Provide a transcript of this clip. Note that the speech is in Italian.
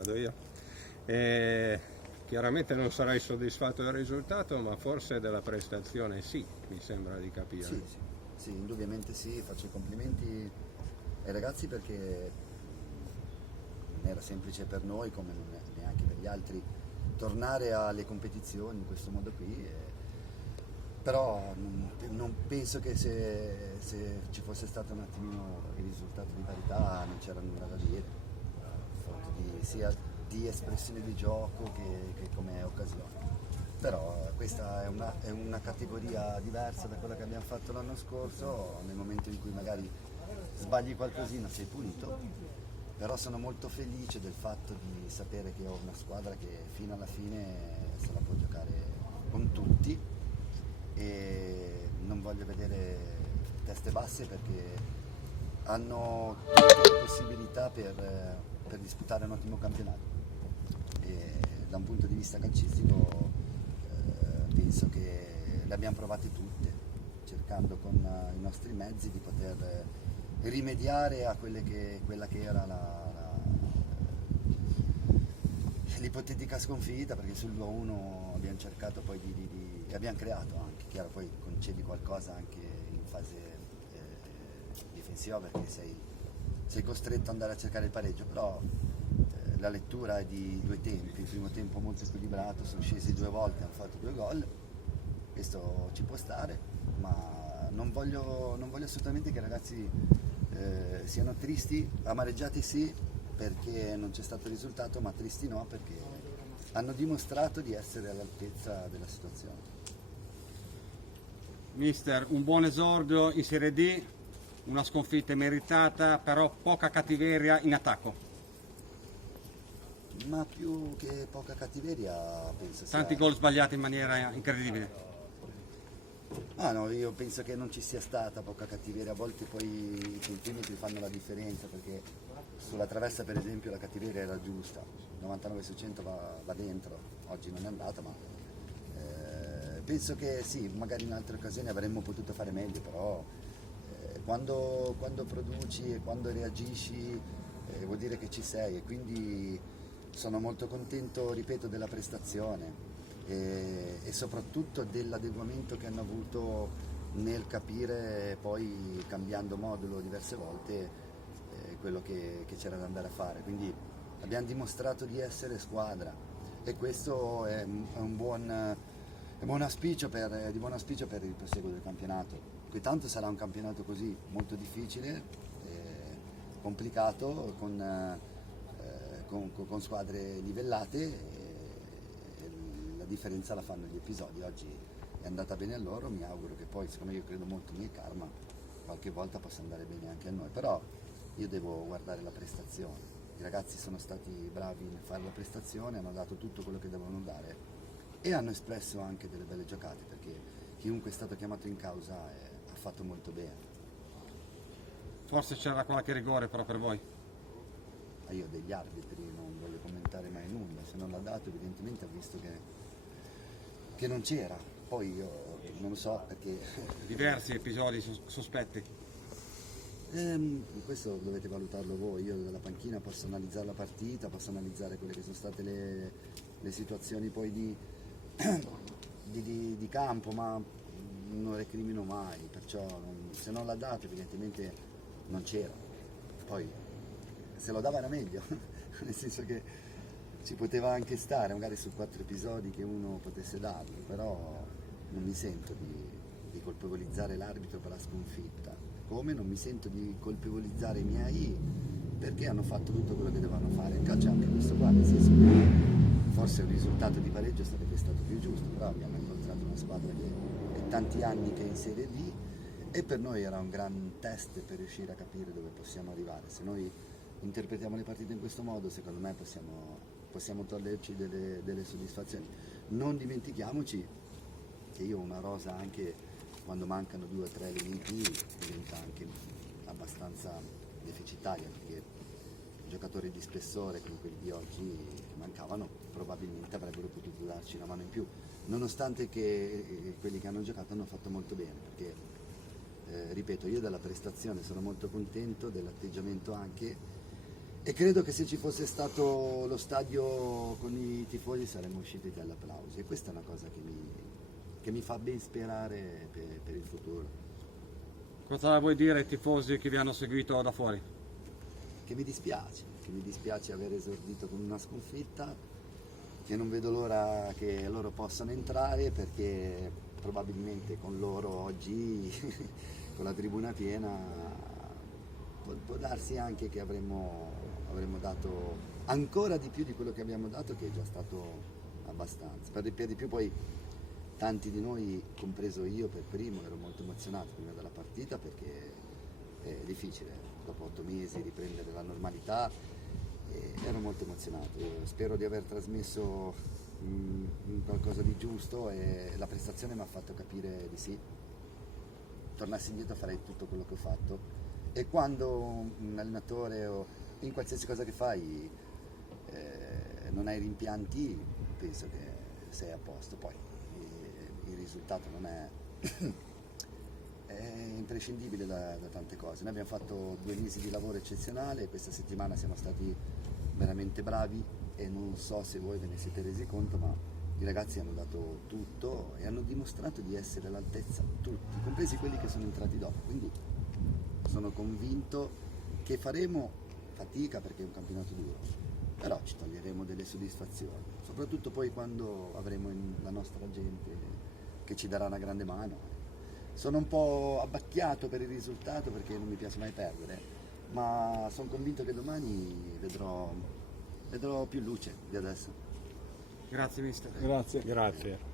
vado io. Chiaramente non sarai soddisfatto del risultato, ma forse della prestazione sì, mi sembra di capire. Sì, indubbiamente sì, faccio i complimenti ai ragazzi perché non era semplice per noi, come non è neanche per gli altri, tornare alle competizioni in questo modo qui. Però non penso che se ci fosse stato un attimino il risultato di parità non c'era nulla da dire, sia di espressione di gioco che come occasione. Però questa è una categoria diversa da quella che abbiamo fatto l'anno scorso, nel momento in cui magari sbagli qualcosina sei pulito, però sono molto felice del fatto di sapere che ho una squadra che fino alla fine se la può giocare con tutti e non voglio vedere teste basse perché hanno tutte le possibilità per disputare un ottimo campionato e da un punto di vista calcistico penso che le abbiamo provate tutte, cercando con i nostri mezzi di poter rimediare a quella che era l'ipotetica sconfitta, perché sul 2-1 abbiamo cercato poi e abbiamo creato anche, chiaro poi concedi qualcosa anche in fase difensiva perché sei costretto ad andare a cercare il pareggio, però la lettura è di due tempi, il primo tempo molto equilibrato, sono scesi 2 volte, hanno fatto 2 gol, questo ci può stare, ma non voglio assolutamente che i ragazzi siano tristi, amareggiati sì perché non c'è stato risultato, ma tristi no perché hanno dimostrato di essere all'altezza della situazione. Mister, un buon esordio in Serie D, una sconfitta meritata, però poca cattiveria in attacco. Ma più che poca cattiveria penso sia... Tanti gol sbagliati in maniera incredibile. Ah no, io penso che non ci sia stata poca cattiveria, a volte poi i centimetri fanno la differenza perché sulla traversa per esempio la cattiveria era giusta, 99 su 100 va dentro, oggi non è andata ma penso che sì, magari in altre occasioni avremmo potuto fare meglio, però quando produci e quando reagisci vuol dire che ci sei e quindi sono molto contento, ripeto, della prestazione e soprattutto dell'adeguamento che hanno avuto nel capire poi cambiando modulo diverse volte quello che c'era da andare a fare, quindi abbiamo dimostrato di essere squadra e questo è un buon auspicio per il proseguo del campionato, qui tanto sarà un campionato così molto difficile, complicato, con squadre livellate. La differenza la fanno gli episodi, oggi è andata bene a loro, mi auguro che poi, siccome io credo molto nel karma, qualche volta possa andare bene anche a noi, però io devo guardare la prestazione, i ragazzi sono stati bravi nel fare la prestazione, hanno dato tutto quello che devono dare e hanno espresso anche delle belle giocate, perché chiunque è stato chiamato in causa ha fatto molto bene. Forse c'era qualche rigore però per voi? Io degli arbitri non voglio commentare mai nulla, se non l'ha dato evidentemente ha visto che non c'era, poi io non lo so perché... Diversi episodi sospetti. Questo dovete valutarlo voi, io dalla panchina posso analizzare la partita, posso analizzare quelle che sono state le situazioni poi di campo, ma non recrimino mai, perciò se non l'ha dato evidentemente non c'era, poi se lo dava era meglio, nel senso che ci poteva anche stare, magari su 4 episodi che uno potesse darlo, però non mi sento di colpevolizzare l'arbitro per la sconfitta, come non mi sento di colpevolizzare i miei perché hanno fatto tutto quello che dovevano fare. Il calcio è anche questo qua, nel senso che forse il risultato di pareggio sarebbe stato più giusto, però abbiamo incontrato una squadra che è tanti anni che è in Serie D e per noi era un gran test per riuscire a capire dove possiamo arrivare. Se noi interpretiamo le partite in questo modo, secondo me possiamo toglierci delle soddisfazioni. Non dimentichiamoci che io ho una rosa anche quando mancano 2 o 3 elementi diventa anche abbastanza deficitaria, perché giocatori di spessore come quelli di oggi che mancavano probabilmente avrebbero potuto darci una mano in più, nonostante che quelli che hanno giocato hanno fatto molto bene, perché ripeto, io della prestazione sono molto contento, dell'atteggiamento anche, E credo che se ci fosse stato lo stadio con i tifosi saremmo usciti dagli applausi, e questa è una cosa che mi fa ben sperare per il futuro. Cosa vuoi dire ai tifosi che vi hanno seguito da fuori? Che mi dispiace aver esordito con una sconfitta, che non vedo l'ora che loro possano entrare, perché probabilmente con loro oggi, con la tribuna piena, può darsi anche che avremmo dato ancora di più di quello che abbiamo dato, che è già stato abbastanza. Per di più poi tanti di noi, compreso io per primo, ero molto emozionato prima della partita, perché è difficile dopo 8 mesi riprendere la normalità, e ero molto emozionato. Io spero di aver trasmesso qualcosa di giusto, e la prestazione mi ha fatto capire di sì. Tornassi indietro farei tutto quello che ho fatto, e quando un allenatore o in qualsiasi cosa che fai non hai rimpianti, penso che sei a posto. Poi il risultato non è imprescindibile da tante cose. Noi abbiamo fatto 2 mesi di lavoro eccezionale, questa settimana siamo stati veramente bravi, e non so se voi ve ne siete resi conto, ma i ragazzi hanno dato tutto e hanno dimostrato di essere all'altezza, tutti, compresi quelli che sono entrati dopo. Quindi sono convinto che faremo fatica, perché è un campionato duro, però ci toglieremo delle soddisfazioni, soprattutto poi quando avremo la nostra gente che ci darà una grande mano. Sono un po' abbacchiato per il risultato, perché non mi piace mai perdere, ma sono convinto che domani vedrò più luce di adesso. Grazie mister. Grazie.